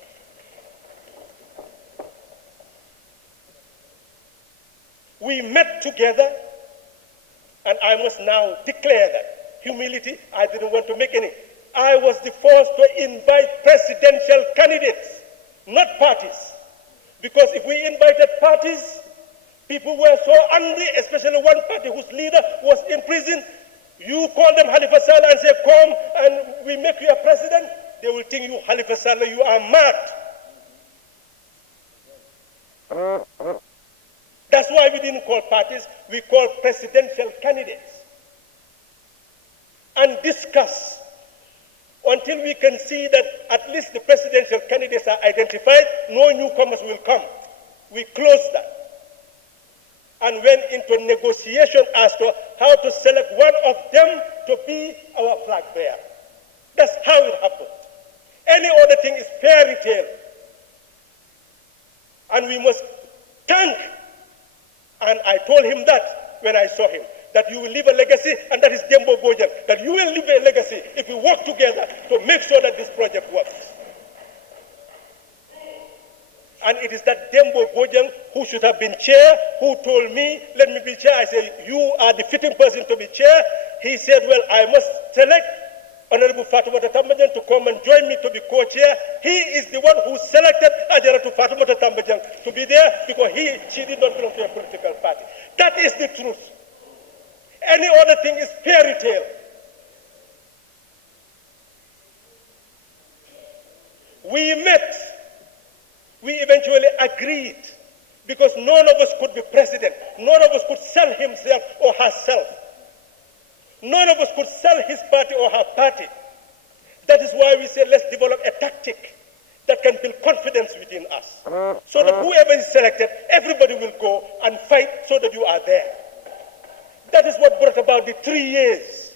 We met together, and I must now declare that humility, I didn't want to make any. I was the first to invite presidential candidates, not parties. Because if we invited parties, people were so angry, especially one party whose leader was in prison. You call them Halifa Sallah and say, come and we make you a president. They will think you, Halifa Sallah, you are mad. That's why we didn't call parties, we called presidential candidates. And discuss until we can see that at least the presidential candidates are identified, no newcomers will come. We closed that and went into negotiation as to how to select one of them to be our flag bearer. That's how it happened. Any other thing is fairy tale. And we must thank, and I told him that when I saw him, that you will leave a legacy, and that is Dembo Bojang, that you will leave a legacy if we work together to make sure that this project works. And it is that Dembo Bojang who should have been chair, who told me, let me be chair. I said, you are the fitting person to be chair. He said, well, I must select Honorable Fatoumata Tambajang to come and join me to be co-chair. He is the one who selected Ajaratu Fatoumata Tambajang to be there because she did not belong to a political party. That is the truth. Any other thing is fairy tale. We met. We eventually agreed because none of us could be president. None of us could sell himself or herself. None of us could sell his party or her party. That is why we say let's develop a tactic that can build confidence within us. So that whoever is selected, everybody will go and fight so that you are there. That is what brought about the 3 years.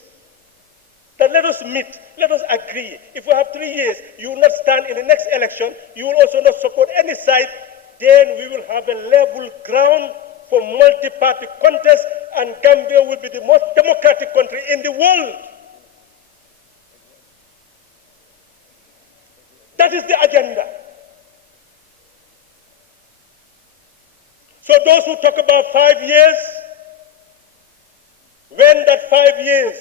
That let us meet, let us agree. If we have 3 years, you will not stand in the next election, you will also not support any side, then we will have a level ground for multi-party contest, and Gambia will be the most democratic country in the world. That is the agenda. So those who talk about 5 years, when that 5 years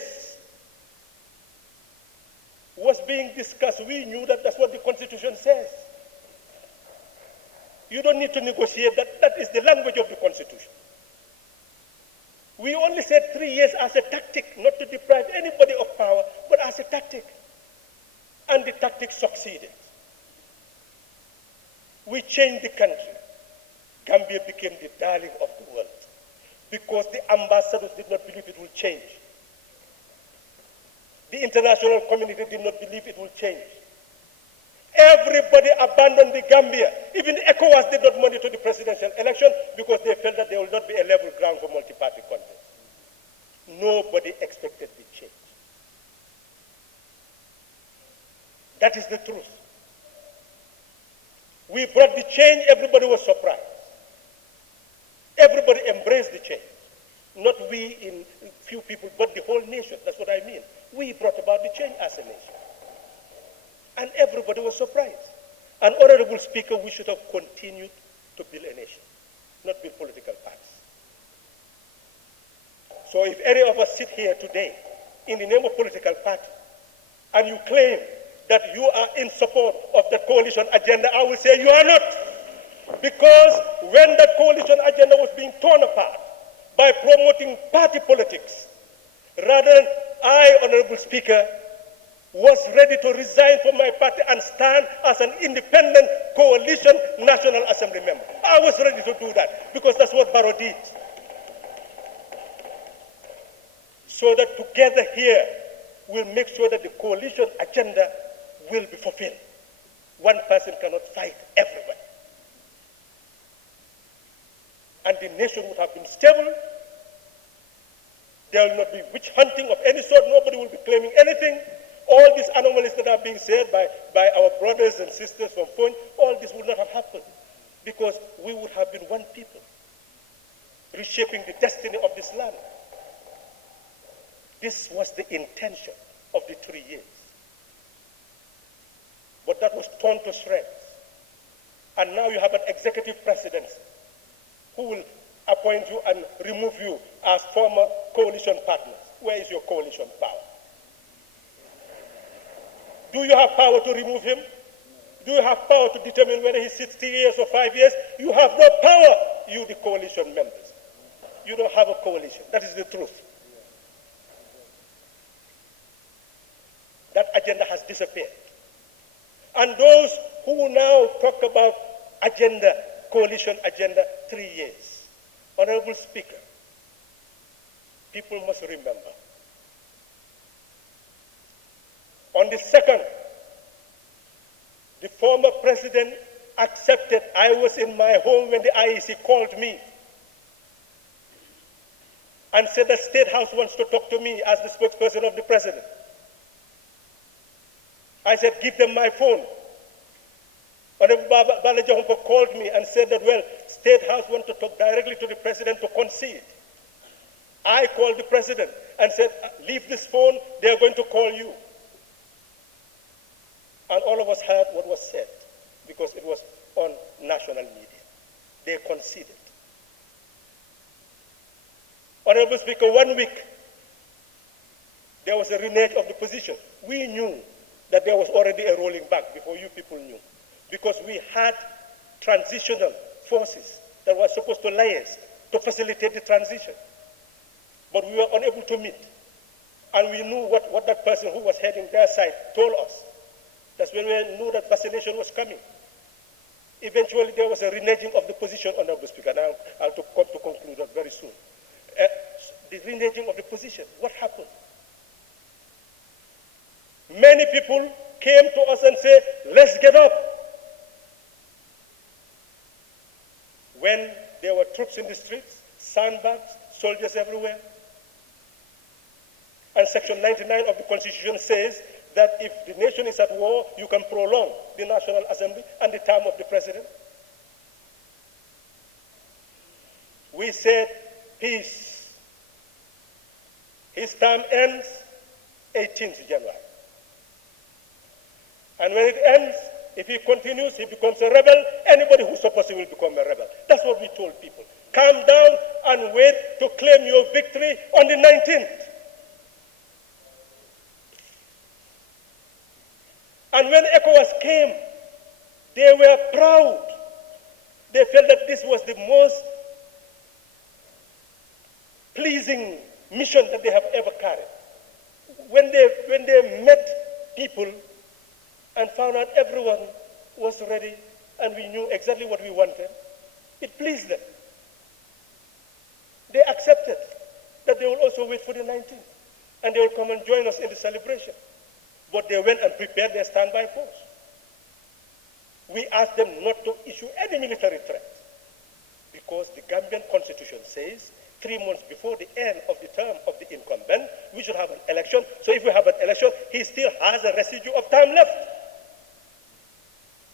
was being discussed, we knew that that's what the Constitution says. You don't need to negotiate that. That is the language of the Constitution. We only said 3 years as a tactic, not to deprive anybody of power, but as a tactic. And the tactic succeeded. We changed the country. Gambia became the darling of the world because the ambassadors did not believe it will change. The international community did not believe it will change. Everybody abandoned the Gambia. Even ECOWAS did not monitor the presidential election because they felt that there will not be a level ground for multi-party contest. Nobody expected the change. That is the truth. We brought the change, everybody was surprised. Everybody embraced the change. Not we in few people, but the whole nation. That's what I mean. We brought about the change as a nation. And everybody was surprised. And Honorable Speaker, we should have continued to build a nation, not build political parties. So if any of us sit here today in the name of political party and you claim that you are in support of the coalition agenda, I will say you are not. Because when that coalition agenda was being torn apart by promoting party politics, rather I, Honorable Speaker, was ready to resign from my party and stand as an independent coalition National Assembly member. I was ready to do that because that's what Barrow did. So that together here, we'll make sure that the coalition agenda will be fulfilled. One person cannot fight everybody. And the nation would have been stable. There will not be witch hunting of any sort. Nobody will be claiming anything. All these anomalies that are being said by our brothers and sisters from Punj, all this would not have happened because we would have been one people, reshaping the destiny of this land. This was the intention of the 3 years. But that was torn to shreds. And now you have an executive presidency who will appoint you and remove you as former coalition partners. Where is your coalition power? Do you have power to remove him? Do you have power to determine whether he sits 3 years or 5 years? You have no power, you the coalition members. You don't have a coalition. That is the truth. That agenda has disappeared. And those who now talk about agenda, coalition agenda, 3 years. Honorable Speaker, people must remember. On the 2nd, the former president accepted. I was in my home when the IEC called me and said the State House wants to talk to me as the spokesperson of the president. I said, give them my phone. Honorable Bala Jahumpa called me and said that, well, State House wants to talk directly to the president to concede. I called the president and said, leave this phone, they are going to call you. And all of us heard what was said because it was on national media. They conceded. Honorable Speaker, 1 week, there was a renege of the position. We knew that there was already a rolling back before you people knew, because we had transitional forces that were supposed to liaise to facilitate the transition. But we were unable to meet. And we knew what that person who was heading their side told us. That's when we knew that vaccination was coming. Eventually, there was a reneging of the position, Honorable Speaker. Now, I'll come to conclude that very soon. The reneging of the position, what happened? Many people came to us and said, let's get up. When there were troops in the streets, sandbags, soldiers everywhere. And Section 99 of the Constitution says that if the nation is at war, you can prolong the National Assembly and the term of the president. We said, peace. His term ends 18th January. And when it ends, if he continues, he becomes a rebel. Anybody who supports him will become a rebel. That's what we told people. Calm down and wait to claim your victory on the 19th. And when ECOWAS came, they were proud was the most pleasing mission that they have ever carried. When they met people and found out everyone was ready and we knew exactly what we wanted, it pleased them. They accepted that they will also wait for the 19th and they will come and join us in the celebration. But they went and prepared their standby force. We asked them not to issue any military threat because the Gambian constitution says 3 months before the end of the term of the incumbent, we should have an election. So if we have an election, he still has a residue of time left.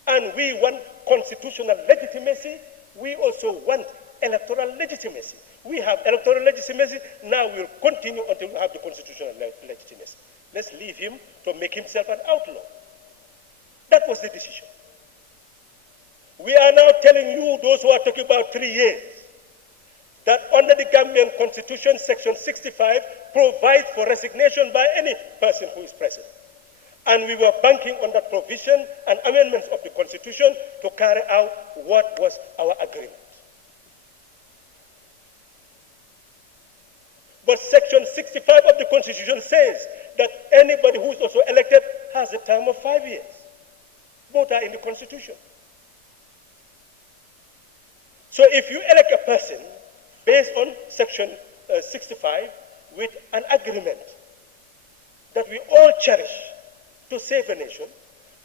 And we want constitutional legitimacy. We also want electoral legitimacy. We have electoral legitimacy. Now we'll continue until we have the constitutional legitimacy. Let's leave him to make himself an outlaw. That was the decision. We are now telling you, those who are talking about 3 years, that under the Gambian Constitution, Section 65 provides for resignation by any person who is president. And we were banking on that provision and amendments of the Constitution to carry out what was our agreement. But Section 65 of the Constitution says that anybody who is also elected has a term of 5 years. Both are in the Constitution. So if you elect a person based on Section 65 with an agreement that we all cherish to save a nation,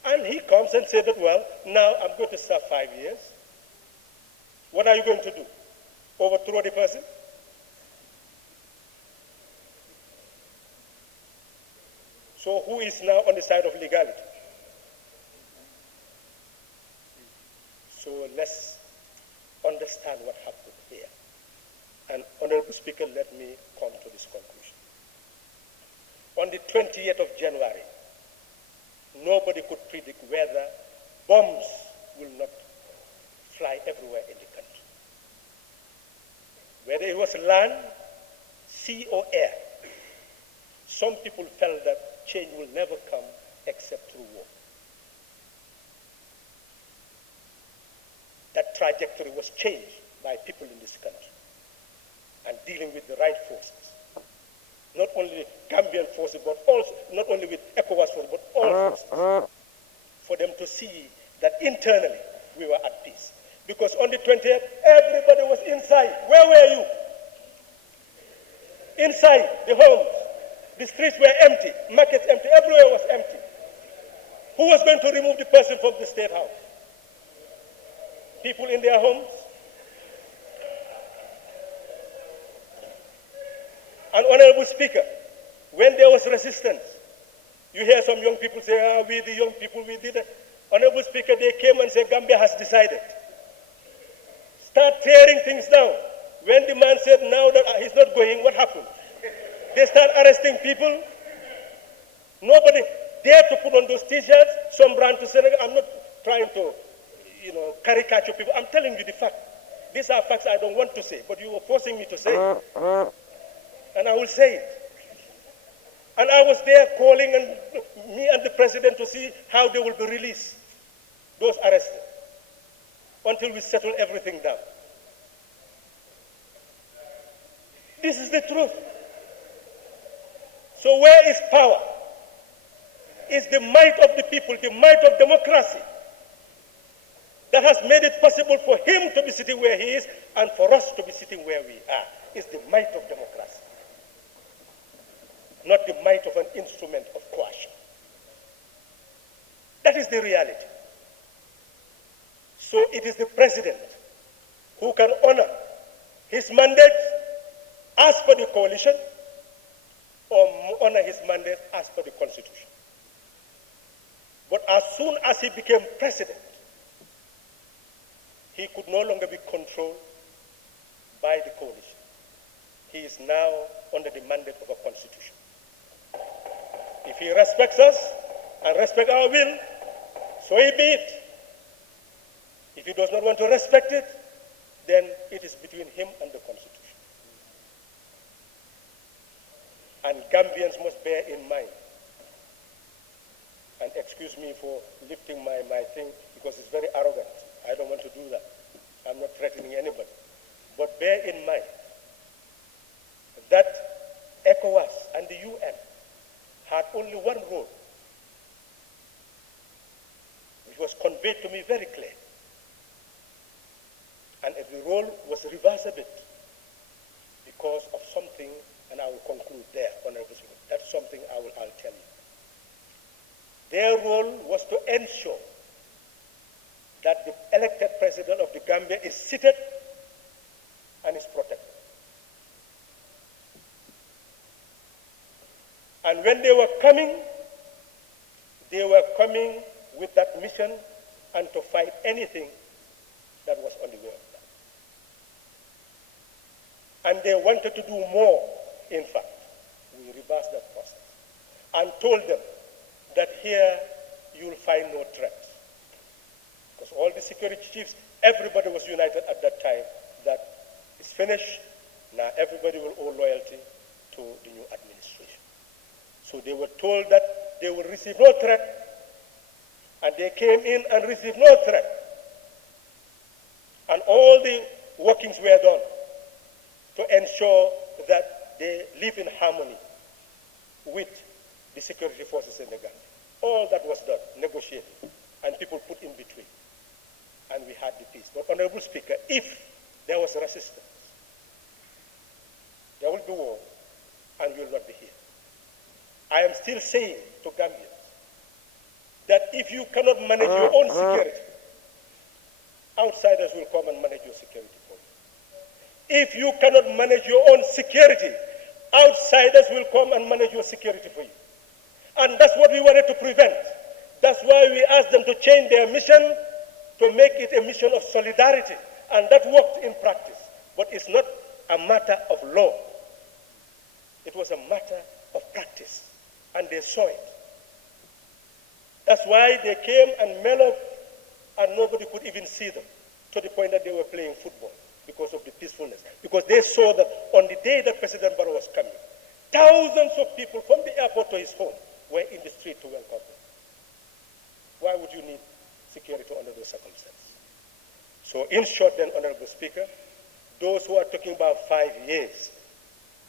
and he comes and says that, well, now I'm going to serve 5 years, what are you going to do? Overthrow the person? So who is now on the side of legality? So let's understand what happened here. And Honorable Speaker, let me come to this conclusion. On the 20th of January, nobody could predict whether bombs will not fly everywhere in the country. Whether it was land, sea, or air, some people felt that change will never come except through war. That trajectory was changed by people in this country and dealing with the right forces. Not only Gambian forces, but also not only with ECOWAS forces, but all forces. For them to see that internally we were at peace. Because on the 20th, everybody was inside. Where were you? Inside the homes. The streets were empty, markets empty, everywhere was empty. Who was going to remove the person from the State House? People in their homes? And Honorable Speaker, when there was resistance, you hear some young people say, we the young people, we did it. Honorable Speaker, they came and said, Gambia has decided. Start tearing things down. When the man said now that he's not going, what happened? They start arresting people. Nobody dared to put on those T-shirts. Some ran to Senegal. I'm not trying to, caricature people. I'm telling you the fact. These are facts I don't want to say, but you were forcing me to say it. And I will say it. And I was there calling me and the president to see how they will be released, those arrested, until we settle everything down. This is the truth. So where is power? It's the might of the people, the might of democracy that has made it possible for him to be sitting where he is and for us to be sitting where we are. It's the might of democracy, not the might of an instrument of coercion. That is the reality. So it is the president who can honor his mandate as per the coalition or honor his mandate as per the Constitution. But as soon as he became president, he could no longer be controlled by the coalition. He is now under the mandate of a constitution. If he respects us and respects our will, so he be it. If he does not want to respect it, then it is between him and the constitution. And Gambians must bear in mind, and excuse me for lifting my thing because it's very arrogant. I don't want to do that. I'm not threatening anybody. only one role, which was conveyed to me very clear. And every role was reversed a bit because of something, and I will conclude there, Honorable Speaker. That's something I'll tell you. Their role was to ensure that the elected president of the Gambia is seated and is protected. And when they were coming with that mission and to fight anything that was on the way of that. And they wanted to do more, in fact. We reversed that process and told them that here you will find no threats. Because all the security chiefs, everybody was united at that time that it's finished. Now everybody will owe loyalty to the new administration. So they were told that they will receive no threat, and they came in and received no threat. And all the workings were done to ensure that they live in harmony with the security forces in the Gambia. All that was done, negotiated, and people put in between. And we had the peace. But, Honorable Speaker, if there was resistance, there will be war, and we will not be here. I am still saying to Gambians that if you cannot manage your own security, outsiders will come and manage your security for you. If you cannot manage your own security, outsiders will come and manage your security for you. And that's what we wanted to prevent. That's why we asked them to change their mission to make it a mission of solidarity. And that worked in practice. But it's not a matter of law. It was a matter of practice. And they saw it. That's why they came and mellowed, and nobody could even see them, to the point that they were playing football because of the peacefulness. Because they saw that on the day that President Barrow was coming, thousands of people from the airport to his home were in the street to welcome him. Why would you need security under those circumstances? So in short then, Honorable Speaker, those who are talking about 5 years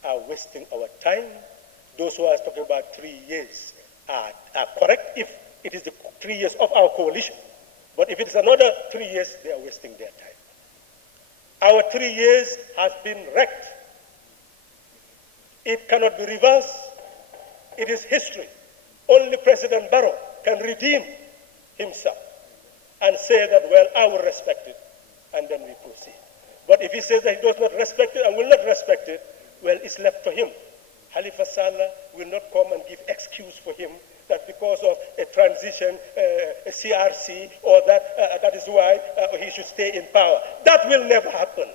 are wasting our time. Those who are talking about 3 years are correct if it is the 3 years of our coalition. But if it is another 3 years, they are wasting their time. Our 3 years has been wrecked. It cannot be reversed. It is history. Only President Barrow can redeem himself and say that, well, I will respect it, and then we proceed. But if he says that he does not respect it and will not respect it, well, it's left to him. Halifa Sallah will not come and give excuse for him that because of a transition, a CRC, or that is why he should stay in power. That will never happen.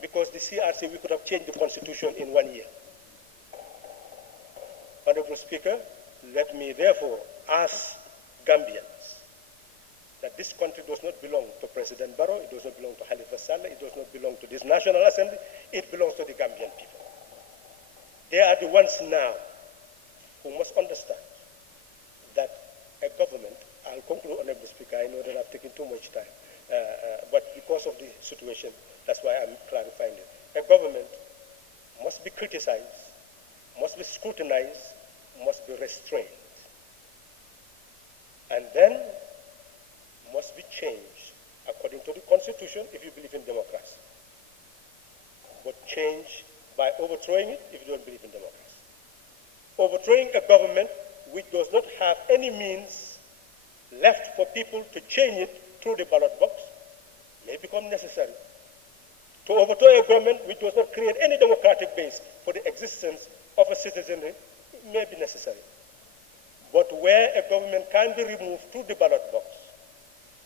Because the CRC, we could have changed the constitution in 1 year. Honorable Speaker, let me therefore ask Gambians that this country does not belong to President Barrow, it does not belong to Halifa Sallah, it does not belong to this National Assembly, it belongs to the Gambian people. They are the ones now who must understand that a government, I'll conclude, Honorable Speaker, I know that I've taken too much time, but because of the situation, that's why I'm clarifying it. A government must be criticized, must be scrutinized, must be restrained, and then must be changed according to the Constitution if you believe in democracy. But change by overthrowing it if you don't believe in democracy. Overthrowing a government which does not have any means left for people to change it through the ballot box may become necessary. To overthrow a government which does not create any democratic base for the existence of a citizenry may be necessary. But where a government can be removed through the ballot box,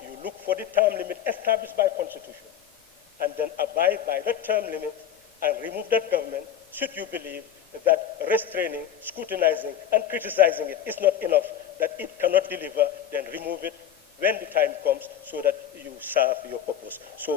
you look for the term limit established by Constitution and then abide by that term limit and remove that government should you believe that restraining, scrutinizing, and criticizing it is not enough, that it cannot deliver, then remove it when the time comes so that you serve your purpose. So